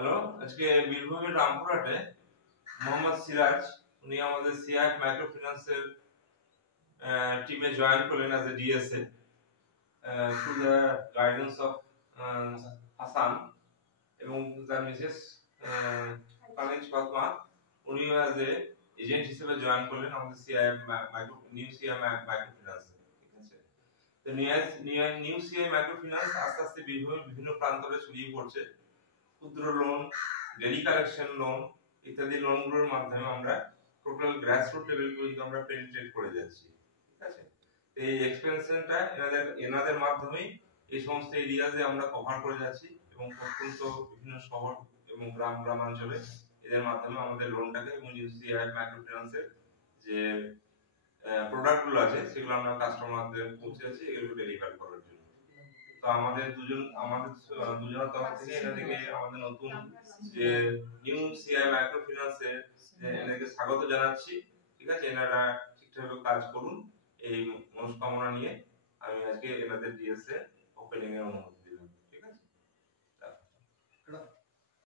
Hello, আজকে বীরভূমের রামপুরহাটে মোহাম্মদ সিরাজ উনি আমাদের সিআইএফ মাইক্রো ফিন্যান্সের টিমে জয়েন করলেন as a DSA through the guidance of Hasan এবং তার মিসেস কানিজ ফাতমা। উনি অ্যাজ এ এজেন্ট হিসেবে জয়েন করলেন আমাদের সিআইএফ নিউ সিআইএফ মাইক্রো ফিন্যান্সে। ঠিক আছে, তো নিউ সিআইএফ মাইক্রো ফিন্যান্স আস্তে আস্তে বীরভূমের বিভিন্ন প্রান্তরে ছড়িয়ে পড়ছে। ক্ষুদ্র লোন, ডেলি কালেকশন লোন ইত্যাদি লোনগুলোর মাধ্যমে আমরা টোটাল গ্রাসরুট লেভেল পর্যন্ত আমরা পেনিট্রেট করে যাচ্ছি। ঠিক আছে, তো এই এক্সপেনশনটা এনাদের মাধ্যমেই এই সমস্ত এরিয়াতে আমরা কভার করে যাচ্ছি এবং প্রত্যন্ত বিভিন্ন শহর এবং গ্রামাঞ্চলে এদের মাধ্যমে আমাদের লোনটাকে এবং ইউসিআই মাইক্রো ফিন্যান্সের যে প্রোডাক্টগুলো আছে সেগুলো আমরা কাস্টমারদের পৌঁছে যাচ্ছি এগুলো ডেলিভার করার জন্য। তো আমাদের দুজনের তরফ থেকে এনাদেরকে আমাদের নতুন যে নিউ সিআই মাইক্রো ফিন্যান্সে এনাদেরকে স্বাগত জানাচ্ছি। ঠিক আছে, এনারা ঠিকঠাক কাজ করুন এই মনস্কামনা নিয়ে আমি আজকে এনাদের ডিএসএ ওপেনিং এর অনুমতি